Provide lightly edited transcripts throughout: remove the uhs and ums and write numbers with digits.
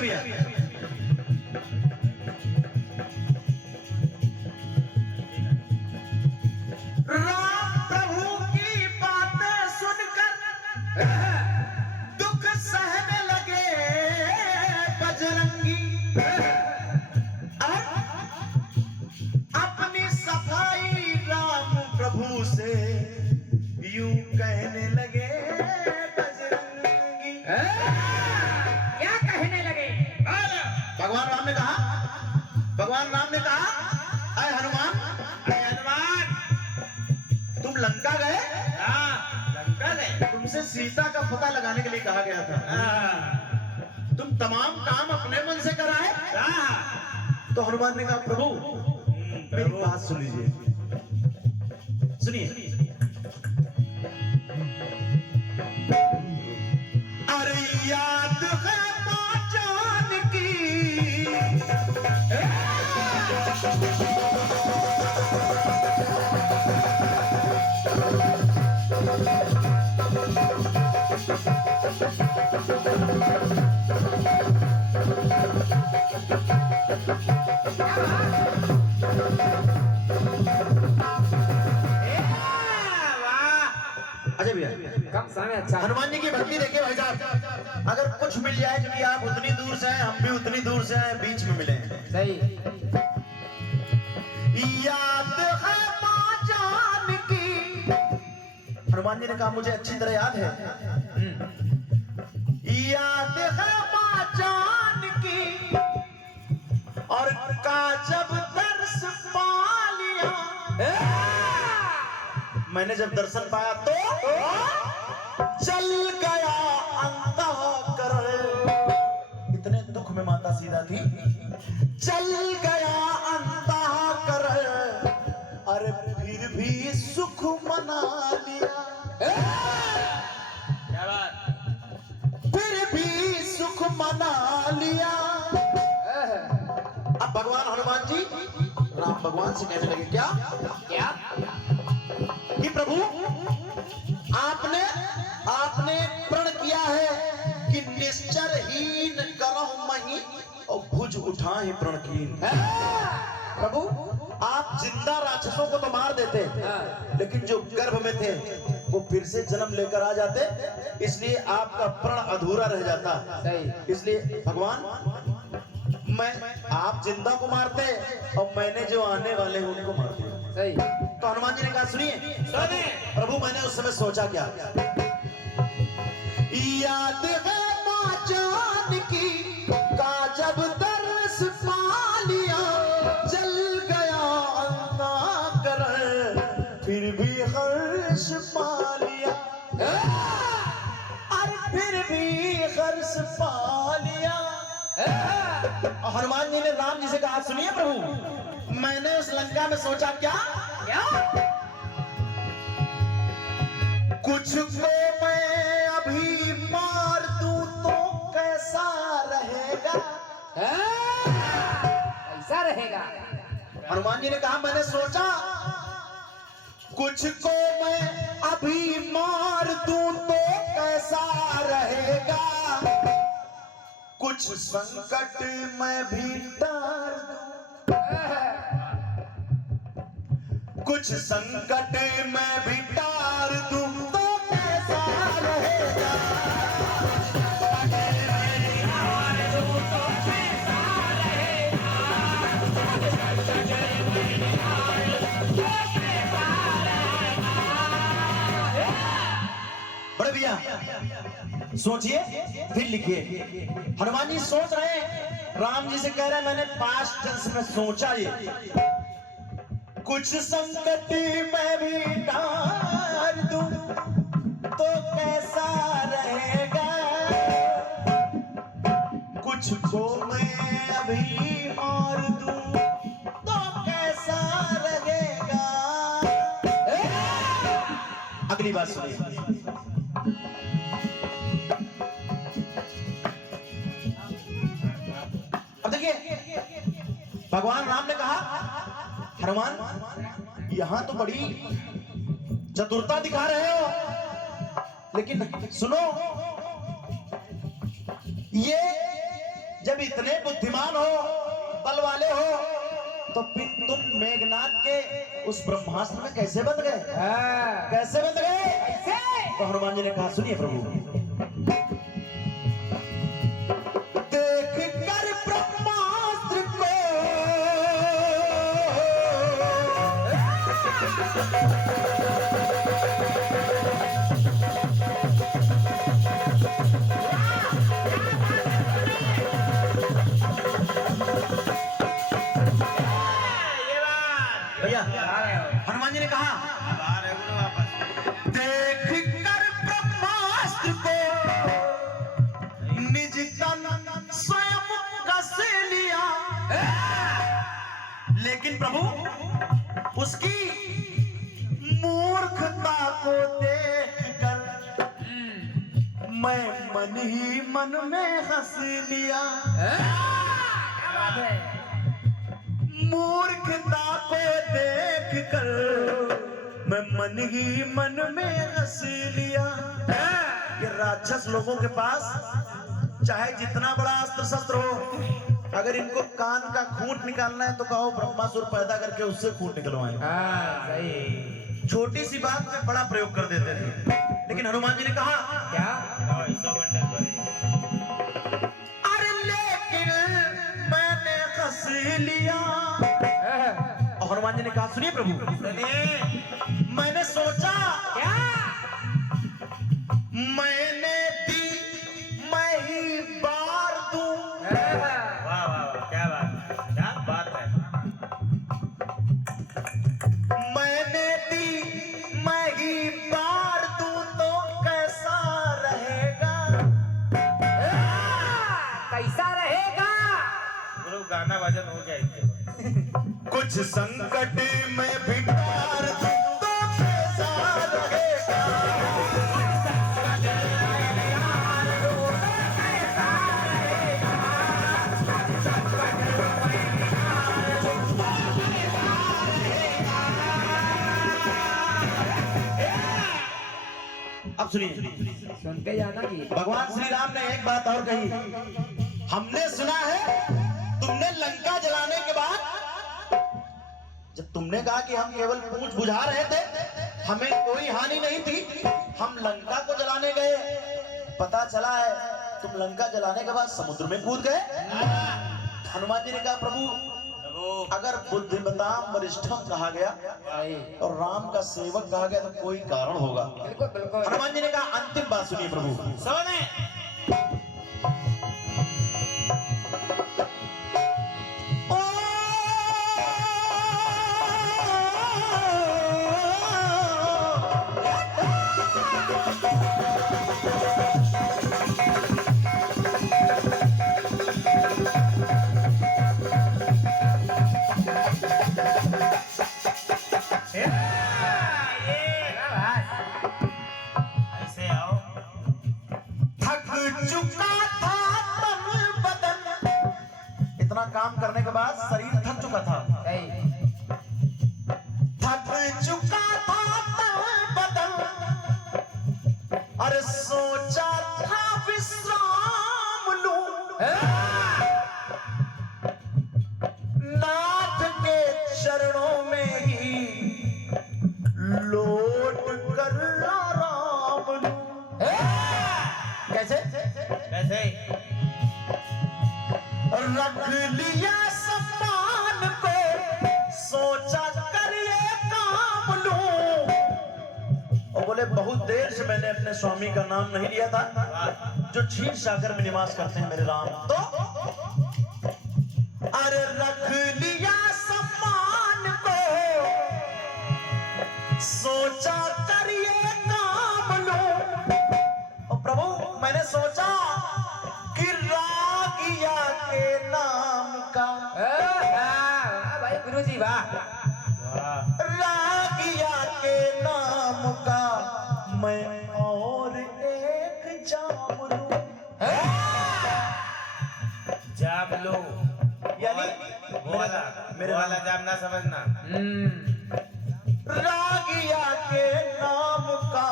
भैया राम प्रभु की बातें सुनकर दुख सहने लगे बजरंगी। अपनी सफाई राम प्रभु से यूं कहने लगे बजरंगी। क्या कहने लगे? भगवान राम ने कहा अय हनुमान, तुम लंका गए? लंका गए? तुमसे सीता का पता लगाने के लिए कहा गया था। तुम तमाम काम अपने मन से कराए? तो हनुमान ने कहा प्रभु मेरी बात सुन लीजिए, सुनिए। अरे याद है माँ जानकी, अजय भैया कम समय अच्छा। हनुमान जी की भक्ति देखिए भाई साहब। अगर कुछ मिल जाए क्योंकि आप उतनी दूर से हैं, हम भी उतनी दूर से हैं, बीच में मिले हैं। सही। याद है माँ जानकी, हनुमान जी ने कहा मुझे अच्छी तरह याद है। याद है माँ जानकी और का जब दर्श पा लिया, मैंने जब दर्शन पाया तो चल गया अंतःकरण। इतने दुख में माता सीता थी, चल गया अंतःकरण, अरे फिर भी सुख मना लिया। क्या बात? फिर भी सुख मना लिया। अब भगवान हनुमान जी राम भगवान से कहने लगे क्या क्या? कि प्रभु आपने प्रण किया है कि निश्चरहीन करहु मही और भुज उठाए प्रण कीन। प्रभु आप जिंदा राक्षसों को तो मार देते, लेकिन जो गर्भ में थे वो फिर से जन्म लेकर आ जाते, इसलिए आपका प्रण अधूरा रह जाता। इसलिए भगवान आप जिंदा को मारते और मैंने जो आने वाले हैं उनको मार दिया। सही। तो हनुमान जी ने कहा सुनिए प्रभु मैंने उस समय सोचा क्या। याद है माँ जानकी का जब दर्श पा लिया, जल गया अंतःकरण, फिर भी हर्ष पा लिया। अरे फिर भी हर्ष पा लिया। हनुमान जी ने राम जी से कहा सुनिए प्रभु मैंने उस लंका में सोचा क्या कुछ को मैं अभी मार दूं तो कैसा रहेगा? ऐसा रहेगा। हनुमान जी ने कहा मैंने सोचा कुछ को मैं अभी मार दूं तो कैसा रहेगा, कुछ संकट मैं भी टार दूं, कुछ संकट मैं भी टार दूं तो कैसा रहेगा। बड़े भैया सोचिए फिर लिखिए। हनुमान जी सोच रहे हैं, राम जी से कह रहे हैं मैंने पास्ट टेंस में सोचा ये कुछ संकट मैं भी टार दूं तो कैसा रहेगा, कुछ को मैं अभी मार दूं तो कैसा रहेगा। अगली बात सुनिए। अब देखिए भगवान राम ने कहा हनुमान यहां तो बड़ी चतुरता दिखा रहे हो, लेकिन सुनो ये जब इतने बुद्धिमान हो, बल वाले हो, तो फिर तुम मेघनाथ के उस ब्रह्मास्त्र में कैसे बंध गए? हाँ। कैसे बंध गए? कैसे? तो हनुमान जी ने कहा, सुनिए प्रभु, देख कर ब्रह्मास्त्र को भैया, हनुमान जी ने कहा, देख कर ब्रह्मास्त्र को निज तन स्वयं कस लिया। लेकिन प्रभु उसकी मूर्खता को देखकर मैं मन ही मन में हंस लिया। क्या बात है? मूर्खता को देखकर मैं मन ही मन में हंस लिया। ये राक्षस लोगों के पास चाहे जितना बड़ा अस्त्र शस्त्र हो, अगर इनको कान का खूंट निकालना है तो कहो ब्रह्मासुर पैदा करके उससे खूंट निकलवाएं। हाँ, सही। छोटी सी बात में बड़ा प्रयोग कर देते थे। लेकिन हनुमान जी ने कहा, क्या? अरे लेकिन मैंने हंस लिया। और हनुमान जी ने कहा, सुनिए प्रभु, मैंने सोचा, क्या? मैंने दी मैं ही बार दूं। वाह वाह, क्या बात है। मैंने दी मैं ही बार दूं तो कैसा रहेगा? कैसा रहेगा? गुरु गाना भजन हो गया इसके। कुछ संकट में भी पार दूं तो कैसा रहेगा? अब सुनिए, सुनते जाना कि भगवान श्री राम ने एक बात और कही, हमने सुना है तुमने लंका जलाने के बाद, जब तुमने कहा कि हम केवल पूंछ बुझा रहे थे, हमें कोई हानि नहीं थी, हम लंका को जलाने गए, पता चला है तुम लंका जलाने के बाद समुद्र में कूद गए। हनुमान जी ने कहा, प्रभु अगर बुद्धिमताम वरिष्ठम कहा गया सही। और राम का सेवक कहा गया तो कोई कारण होगा। बिल्कुल बिल्कुल। हनुमान जी ने कहा, अंतिम बात सुनिए प्रभु, सोने ऐसे आओ। थक चुका था तन बदन, इतना काम करने के बाद शरीर थक चुका था। सही। थक चुका था तन बदन, अरे सोचा था विश्राम लूं, नाथ के चरणों में ही लौट कर आराम लूं। कैसे? कैसे? रख लिया सम्मान को, सोचा कर ये काम लूं। और बोले, बहुत देर से मैंने अपने स्वामी का नाम नहीं लिया था, जो क्षीर सागर में निवास करते हैं मेरे राम। तो अरे रख लिया सम्मान को, सोचा कर ये काम लूं। और प्रभु मैंने सोचा कि रागिया के नाम का, भाई गुरुजी वाह। वाह, रागिया के नाम का मैं और एक जाम लूं। जाम लो। यानी वो वाला, मेरे वो वाला जाम ना समझना। रागिया के नाम का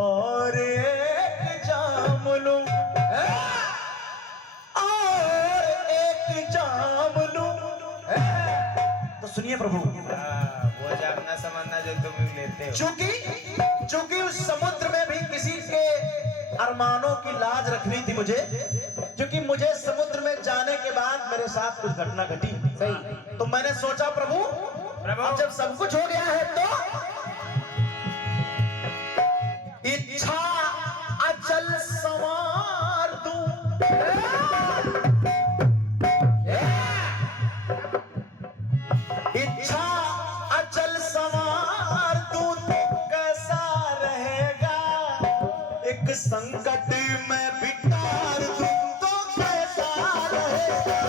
और एक जाम लूं। सुनिए प्रभु, वो जानना समझना जो तुम लेते हो। चूंकि उस समुद्र में भी किसी के अरमानों की लाज रखनी थी मुझे, क्योंकि मुझे समुद्र में जाने के बाद मेरे साथ कुछ घटना घटी। सही। तो मैंने सोचा प्रभु, अब जब सब कुछ हो गया है तो इच्छा अचल संवार दूं। इच्छा अचल संवार दूं तो कैसा रहेगा, एक संकट में बिटार दूं तो कैसा रहेगा।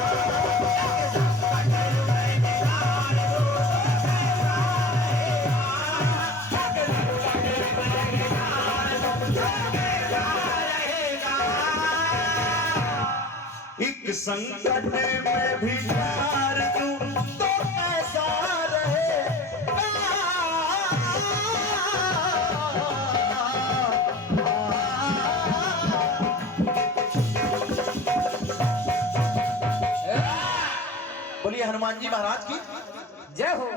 एक संकट में भी डार दूं तो कैसा रहेगा। बोलिए हनुमान जी महाराज की जय हो।